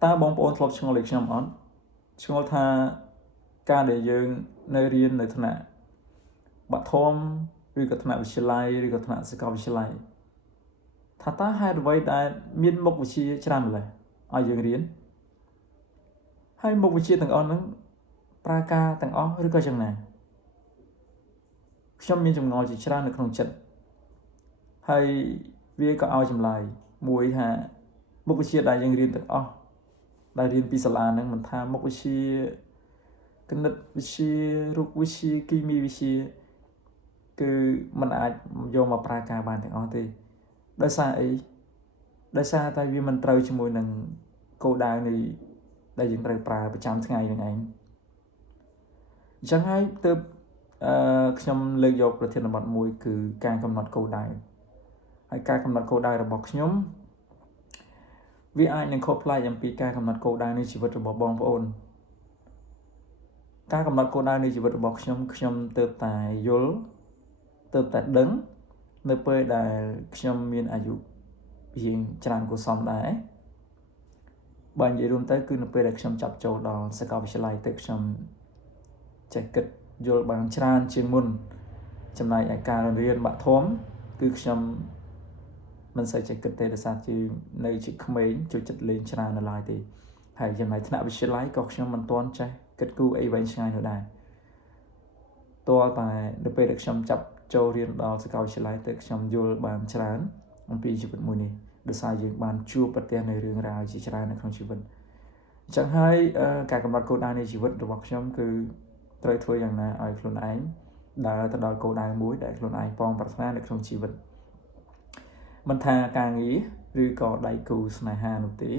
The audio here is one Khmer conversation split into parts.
ta bóng ôn thọp chung lịch nhầm ón chung tha ca để dương nơi riêng nơi thân ạ bạn thôm rồi có thân ạ bị lai rồi có thân ạ sẽ có bị lai thà ta hai đôi đại miên mộc bị chia chăn lại ai dương riêng hai mộc bị chia từng ón nắng praka từng ó rồi có chừng này trong miên chừng ngồi chỉ chăn được không chật hay vì có ao chừng lại mùi hà mộc bị chia đại dương riêng từng ó đại riêng pisala nắng mình tha mộc bị chia cái nứt bị chia rục bị chia kimi bị chia cứ mình ai vô mà praka bànទាំងអស់ទេដោយសារអីដោយសារតែវាមិនត្រូវជាមួយនឹងគោលដៅនៃដែលយើងត្រូវប្រើប្រចាំថ្ងៃនឹងឯងអញ្ចឹងហើយទើបខ្ញុំលើកយកប្រធានបទមួយគឺការកំណត់គោលដៅហើយការកំណត់គោលដៅរបស់ខ្ញុំវាអាចនឹងខុសប្លែកអំពីការកំណត់គោលដៅនៃជីវិតរបស់បងប្អូនការកំណត់គោលដៅនៃជីវិតរបស់ខ្ញុំទើបតែយល់ទើបតែដឹងនៅពេលដែលខ្ញុំមានអាយុរៀងច្រើនកុសលដែរបើនិយាយរួមទៅគឺនៅពេលដែលខ្ញុំចាប់ចូលដល់សាកលវិទ្យាល័យទៅខ្ញុំចេះគិតយល់បានច្រើនជាងមុនចំណែកឯការរៀនបាក់ធំគឺខ្ញុំមិនសូវចេះគិតទេដោយសារជានៅជាក្មេងចូលចិត្តលេងច្រើននៅឡើយទេហើយចំណែកថ្នាក់វិទ្យាល័យក៏ខ្ញុំមិនទាន់ចេះគិតគូរអីវែងឆ្ងាយនោះដែរតើតែនៅពេលដែលខ្ញុំចាប់ចូលរៀនដល់សាកលវិទ្យាល័យទៅខ្ញុំយល់បានច្រើនអំពីជីវិតមួយនេះដោយសារយើងបានជួបប្រទះនៅរឿងរ៉ាវជាច្រើននៅក្នុងជីវិតអញ្ចឹងហើយការកំណត់គោលដៅនៃជីវិតរបស់ខ្ញុំគឺត្រូវធ្វើយ៉ាងណាឲ្យខ្លួនឯងដើរទៅដល់គោលដៅមួយដែលខ្លួនឯងប៉ងប្រាថ្នានៅក្នុងជីវិតមិនថាការងារឬក៏ដៃគូស្នេហានោះទេ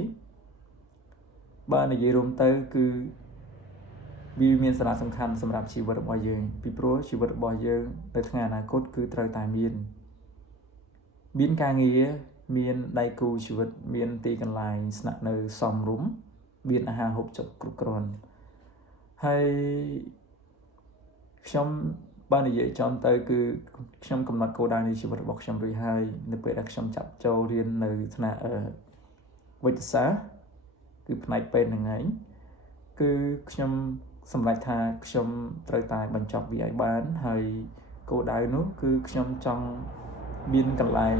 បើនិយាយរួមទៅគឺវាមានសារៈសំខាន់សម្រាប់ជីវិតរបស់យើងពីព្រោះជីវិតរបស់យើងនៅថ្ងៃអនាគតគឺត្រូវតែមានការងារមានដៃគូជីវិតមានទីកន្លែងស្នាក់នៅសមរម្យមានអាហារហូបចុកគ្រប់គ្រាន់ហើយខ្ញុំបាននិយាយចំទៅគឺខ្ញុំកំណត់គោលដៅនៃជីវិតរបស់ខ្ញុំរួចហើយនៅពេលដែលខ្ញុំចាប់ចូលរៀននៅថ្នាក់វិទ្យាសាស្ត្រគឺផ្នែកពេទ្យហ្នឹងឯងគឺខ្ញុំសម្រេចថាខ្ញុំត្រូវតែបញ្ចប់វាឲ្យបានហើយគោលដៅនោះគឺខ្ញុំចង់មានកន្លែង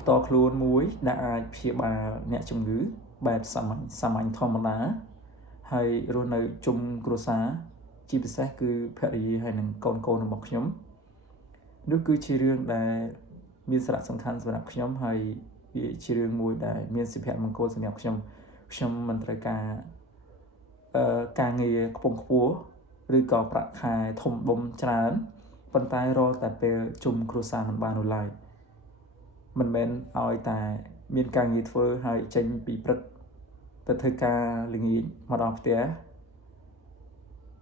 ផ្ទាល់ខ្លួនមួយដែលអាចព្យាបាលអ្នកជំងឺបែបសាមញ្ញធម្មតាហើយរស់នៅជុំគ្រួសារជាពិសេសគឺភរិយាហើយនិងកូនរបស់ខ្ញុំនោះគឺជារឿងដែលមានសារៈសំខាន់សម្រាប់ខ្ញុំហើយវាជារឿងមួយដែលមានសុភមង្គលសម្រាប់ខ្ញុំមិនត្រូវការងារខ្ពង់ខ្ពស់ឬក៏ប្រាក់ខែធំដុំច្រើនប៉ុន្តែរកតែពេលជុំគ្រួសារមិនបាននោះឡើយមិនមែនឲ្យតែមានការងារធ្វើហើយចេញពីព្រឹកទៅធ្វើការល្ងាចមកដល់ផ្ទះ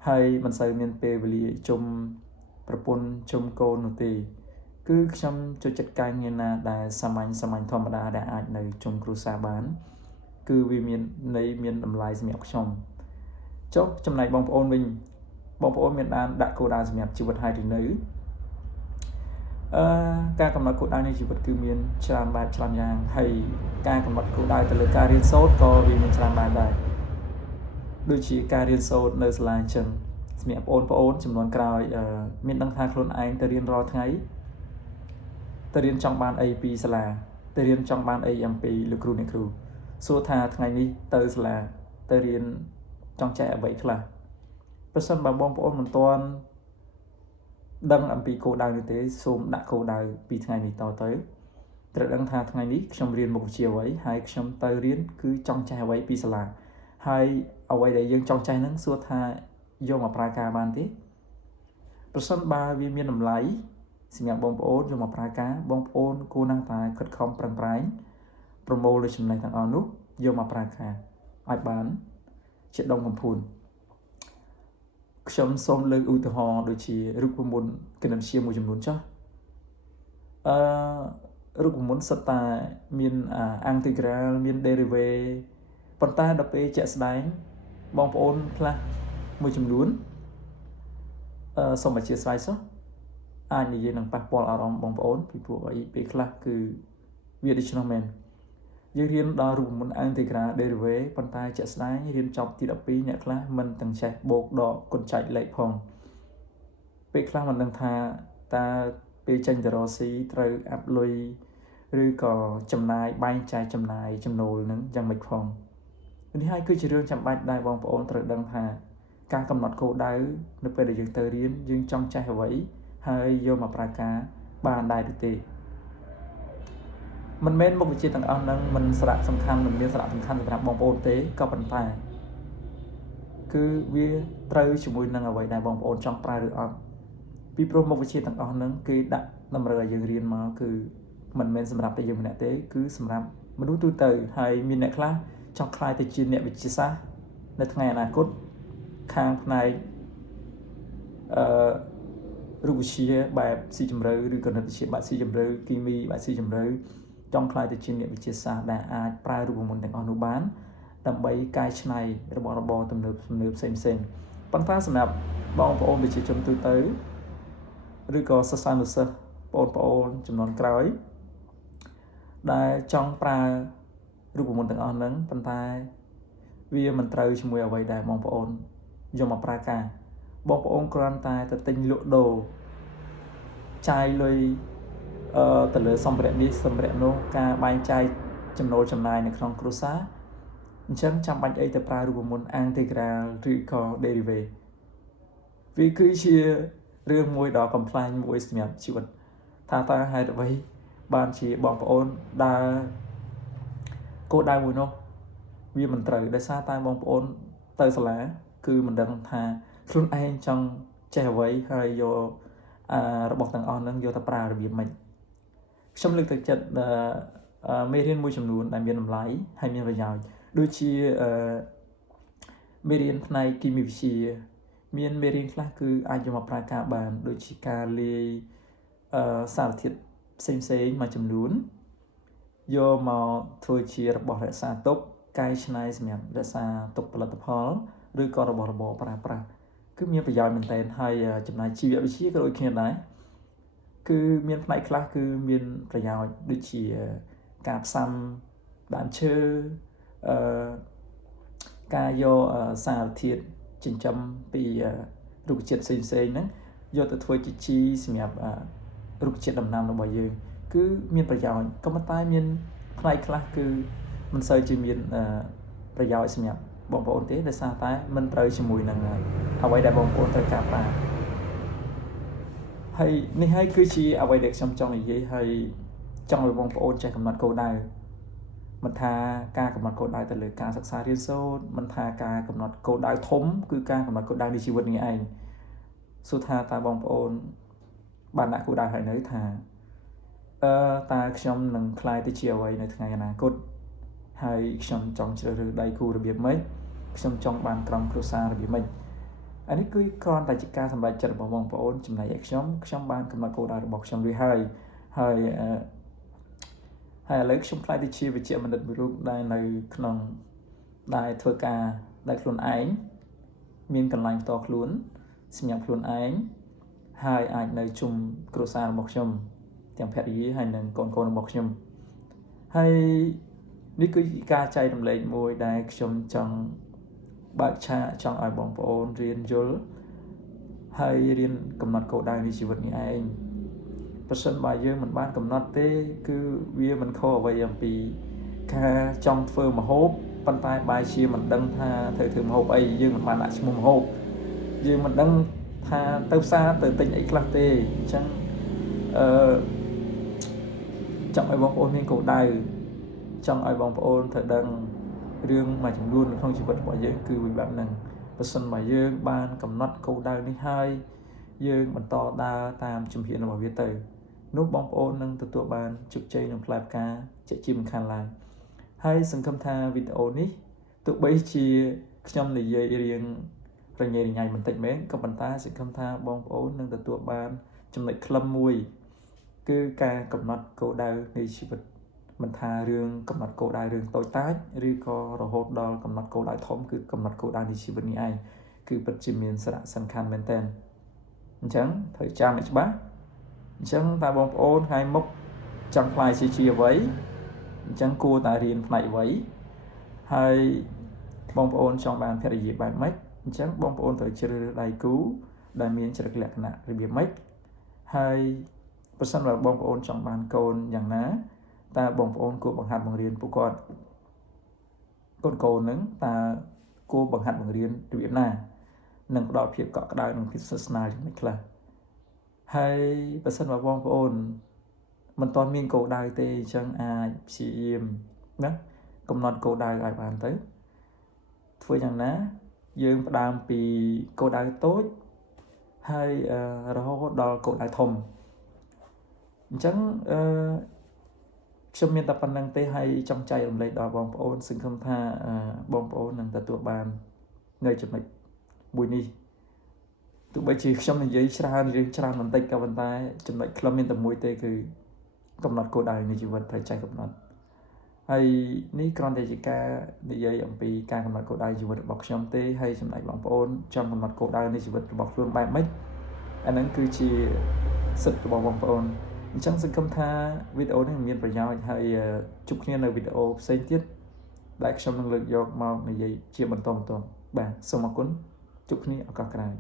ហើយមិនសូវមានពេលវេលាជុំប្រពន្ធជុំកូននោះទេគឺខ្ញុំចូលចិត្តការងារណាដែលសាមញ្ញធម្មតាដែលអាចនៅជុំគ្រួសារបានគឺវាមានតម្លៃសម្រាប់ខ្ញុំចុះចំណែកបងប្អូនវិញបងប្អូនមានដាក់គោលដៅសម្រាប់ជីវិតហើយឬនៅការកំណត់គោលដៅនៃជីវិតគឺមានច្រើនបែបច្រើនយ៉ាងហើយការកំណត់គោលដៅទៅលើការរៀនសូត្រក៏វាមានច្រើនបែបដែរដូចជាការរៀនសូត្រនៅសាលាអញ្ចឹងសម្រាប់បងប្អូនចំនួនក្រោយមានដឹងថាខ្លួនឯងទៅរៀនរាល់ថ្ងៃទៅរៀនចង់បានអីពីសាលាទៅរៀនចង់បានអីអំពីលោកគ្រូអ្នកគ្រូសួរថាថ្ងៃនេះទៅសាលាទៅរៀនចង់ចេះអ្វីខ្លះប្រសិនបើបងប្អូនមិនទាន់ដឹងអំពីគោលដៅនេះទេសូមដាក់គោលដៅពីថ្ងៃនេះតទៅត្រូវដឹងថាថ្ងៃនេះខ្ញុំរៀនមុខវិជ្ជាអ្វីហើយខ្ញុំទៅរៀនគឺចង់ចេះអ្វីពីសាលាហើយអ្វីដែលយើងចង់ចេះហ្នឹងសួរថាយកមកប្រើការបានទេប្រសិនបើវាមានតម្លៃសម្រាប់បងប្អូនយកមកប្រើការបងប្អូនគួរណាស់តែខិតខំប្រឹងប្រែងប្រមូលលើចំណេះទាំងអស់នោះយកមកប្រើការឲ្យបានជាដុំកំភួនខ្ញុំសូមលើកឧទាហរណ៍ដូចជារូបមន្តគណិតវិទ្យាមួយចំនួនចុះរូបមន្តសិតតែមានintegral មាន derivative ប៉ុន្តែដល់ពេលជាក់ស្ដែងបងប្អូនខ្លះមួយចំនួនសូមអធិស្ឋានសោះអាចនិយាយនឹងប៉ះពាល់អារម្មណ៍បងប្អូនពីព្រោះអីពេលខ្លះគឺវាដូច្នោះមែន យើងរៀនដល់រូបមន្ត integral derivative ប៉ុន្តែជាក់ស្ដែងរៀនចប់ទី12អ្នកខ្លះមិនទាំងចេះបូកដកគុណចែកលេខផងពេលខ្លះមិនដឹងថាតើពេលចេញទៅរកស៊ីត្រូវអាប់លុយឬក៏ចំណាយបែងចែកចំណាយចំណូលនឹងយ៉ាងម៉េចផងនេះហើយគឺជារឿងចាំបាច់ដែលបងប្អូនត្រូវដឹងថាការកំណត់គោលដៅនៅពេលដែលយើងទៅរៀនយើងចង់ចេះអ្វីហើយយកមកប្រើការបានដែរឬទេមិនមែនមុខវិជ្ជាទាំងអស់ហ្នឹងមិនសារៈសំខាន់មិនមានសារៈសំខាន់សម្រាប់បងប្អូនទេក៏ប៉ុន្តែគឺវាត្រូវជាមួយនឹងអ្វីដែលបងប្អូនចង់ប្រើឬអត់ពីព្រោះមុខវិជ្ជាទាំងអស់ហ្នឹងគេដាក់តម្រូវឲ្យយើងរៀនមកគឺមិនមែនសម្រាប់តែយើងម្នាក់ទេគឺសម្រាប់មនុស្សទូទៅហើយមានអ្នកខ្លះចង់ខ្លាយទៅជាអ្នកវិទ្យាសាស្ត្រនៅថ្ងៃអនាគតខាងផ្នែករូបវិទ្យាបែបស៊ីជម្រៅឬគណិតវិទ្យាបែបស៊ីជម្រៅគីមីបែបស៊ីជម្រៅចង់ខ្លាយទៅជាអ្នកវិទ្យាសាស្ត្រដែលអាចប្រើរូបមន្តទាំងអស់នោះបានដើម្បីកែច្នៃរបស់របរទំនើបផ្សេងប៉ុន្តែសម្រាប់បងប្អូនប្រជាជនទូទៅឬក៏សិស្សានុសិស្សបងប្អូនចំនួនក្រោយដែលចង់ប្រើរូបមន្តទាំងអស់ហ្នឹងប៉ុន្តែវាមិនត្រូវជាមួយអ្វីដែលបងប្អូនយកមកប្រើការបងប្អូនគ្រាន់តែទៅទិញលក់ដូរចាយលុយទៅលើសម្ភារៈនេះសម្ភារៈនោះការបែងចែកចំណូលចំណាយនៅក្នុងគ្រួសារអញ្ចឹងចាំបាច់អីទៅប្រើរូបមន្ត integral ឬក៏ derivative វាគឺជារឿងមួយដ៏កំប្លែងមួយសម្រាប់ជីវិតថាតើហេតុអ្វីបានជាបងប្អូនដើរគោលដៅមួយនោះវាមិនត្រូវដោយសារតែបងប្អូនទៅសាលាគឺមិនដឹងថាខ្លួនឯងចង់ចេះអ្វីហើយយករបស់ទាំងអស់ហ្នឹងយកទៅប្រើរបៀបម៉េចខ្ញុំលើកទឹកចិត្តមេរៀនមួយចំនួនដែលមានតម្លៃហើយមានប្រយោជន៍ដូចជាមេរៀនផ្នែកគីមីវិទ្យាមានមេរៀនខ្លះគឺអាចយកមកប្រើការបានដូចជាការលាយសារធាតុផ្សេងមួយចំនួនយកមកធ្វើជារបស់រក្សាទុកកែច្នៃសម្រាប់រក្សាទុកផលិតផលឬក៏របស់របរប្រើប្រាស់គឺមានប្រយោជន៍មែនទែនហើយចំណែកជីវវិទ្យាក៏ដូចគ្នាដែរគឺមានផ្នែកខ្លះគឺមានប្រយោជន៍ដូចជាការផ្សំដើមឈើការយកសារធាតុចិញ្ចឹមពីរុក្ខជាតិផ្សេងហ្នឹងយកទៅធ្វើជាជីសម្រាប់រុក្ខជាតិដំណាំរបស់យើងគឺមានប្រយោជន៍ក៏ប៉ុន្តែមានផ្នែកខ្លះគឺមិនសូវជាមានប្រយោជន៍សម្រាប់បងប្អូនទេដោយសារតែមិនត្រូវជាមួយនឹងអ្វីដែលបងប្អូនត្រូវការប្រើហើយនេះហើយគឺជាអ្វីដែលខ្ញុំចង់និយាយហើយចង់ឲ្យបងប្អូនចេះកំណត់គោលដៅមិនថាការកំណត់គោលដៅទៅលើការសិក្សារៀនសូត្រមិនថាការកំណត់គោលដៅធំគឺការកំណត់គោលដៅនៃជីវិតនេះឯងសួរថាតើបងប្អូនបានដាក់គោលដៅហើយនៅថាតើខ្ញុំនឹងខ្លាយទៅជាអ្វីនៅថ្ងៃអនាគតហើយខ្ញុំចង់ជ្រើសរើសដៃគូរបៀបម៉េចខ្ញុំចង់បានក្រុមគ្រួសាររបៀបម៉េចអានេះគឺគ្រាន់តែជាការសម្រេចចិត្តរបស់បងប្អូនចំណែកឯខ្ញុំបានកំណត់គោលដៅរបស់ខ្ញុំរួចហើយឥឡូវខ្ញុំខ្លាចទៅជាវិជ្ជបណ្ឌិតមួយរូបដែលនៅក្នុងដែលធ្វើការដោយខ្លួនឯងមានកន្លែងផ្ទាល់ខ្លួនសម្រាប់ខ្លួនឯងហើយអាចនៅជុំគ្រួសាររបស់ខ្ញុំទាំងភរិយាហើយនិងកូនរបស់ខ្ញុំហើយនេះគឺជាការចែករំលែកមួយដែលខ្ញុំចង់បើកឆាកចង់ឲ្យបងប្អូនរៀនយល់ហើយរៀនកំណត់គោលដៅនៃជីវិតនេះឯងប្រសិនបើយើងមិនបានកំណត់ទេគឺវាមិនខុសអ្វីអំពីការចង់ធ្វើម្ហូបប៉ុន្តែបែរជាមិនដឹងថាត្រូវធ្វើម្ហូបអីយើងមិនបានដាក់ឈ្មោះម្ហូបយើងមិនដឹងថាទៅផ្សារទៅទិញអីខ្លះទេអញ្ចឹងចង់ឲ្យបងប្អូនមានគោលដៅចង់ឲ្យបងប្អូនត្រូវដឹងរឿងមួយចំនួននៅក្នុងជីវិតរបស់យើងគឺវាបែបហ្នឹងបើសិនបើយើងបានកំណត់គោលដៅនេះហើយយើងបន្តដើរតាមជំហានរបស់វាទៅនោះបងប្អូននឹងទទួលបានជោគជ័យក្នុងផ្លែផ្កាជាជាមិនខានឡើយហើយសង្ឃឹមថាវីដេអូនេះទោះបីជាខ្ញុំនិយាយរៀងរញ៉េរញ៉ៃបន្តិចមែនក៏ប៉ុន្តែសង្ឃឹមថាបងប្អូននឹងទទួលបានចំណុចខ្លឹមមួយគឺការកំណត់គោលដៅនៃជីវិតមិនថារឿងកំណត់គោលដៅរឿងតូចតាចឬក៏រហូតដល់កំណត់គោលដៅធំគឺកំណត់គោលដៅនៃជីវិតនេះឯងគឺពិតជាមានសារៈសំខាន់មែនទែនអញ្ចឹងត្រូវចាំឲ្យច្បាស់អញ្ចឹងតើបងប្អូនថ្ងៃមុខចង់ខ្លាយជាអ្វី chẳng cua tại riêng này vậy hay bông ôn trong bàn theo dịp bài mấy chẳng bông ôn tới chơi đại cứu đại miền chơi được lẹt nè rồi bị mấy hay person là bông ôn trong bàn cônอย่างná ta bông ôn của bằng hạt bằng riêng của con côn nứng ta cô bằng hạt bằng riêng từ Việt Nam nâng đo phiệp cọ cái đai nâng phiệp sơ snai cho mình là hay person là bông ôn mình toàn miền cổ đai tê chẳng ai chỉ im đó công nón cổ đai ai bàn tới vớiอย่างណាយើងផ្ដើមពីគោលដៅតូចហើយរហូតដល់គោលដៅធំអញ្ចឹងខ្ញុំមានតែប៉ុណ្្នឹងទេហើយចង់ចែករំលែកដល់បងប្អូនសង្ឃឹមថាបងប្អូននឹងទទួលបាននៅចំណុចមួយនេះទោះបីជាខ្ញុំនិយាយច្រើនរឿងច្រើនបន្តិចក៏ប៉ុន្តែចំណុចខ្លឹមមានតែមួយទេគឺកំណត់គោលដៅនៃជីវិតត្រូវចេះកំណត់ហើយនេះគ្រាន់តែជាការនិយាយអំពីការកំណត់គោលដៅជីវិតរបស់ខ្ញុំទេហើយចំណែកបងប្អូនចង់កំណត់គោលដៅនៃជីវិតរបស់ខ្លួនបែបម៉េចអាហ្នឹងគឺជាសិទ្ធិរបស់បងប្អូនអញ្ចឹងសង្ឃឹមថាវីដេអូនេះមានប្រយោជន៍ហើយជួបគ្នានៅវីដេអូផ្សេងទៀតដែលខ្ញុំនឹងលើកយកមកនិយាយជាបន្តបាទសូមអរគុណជួបគ្នាឱកាសក្រោយ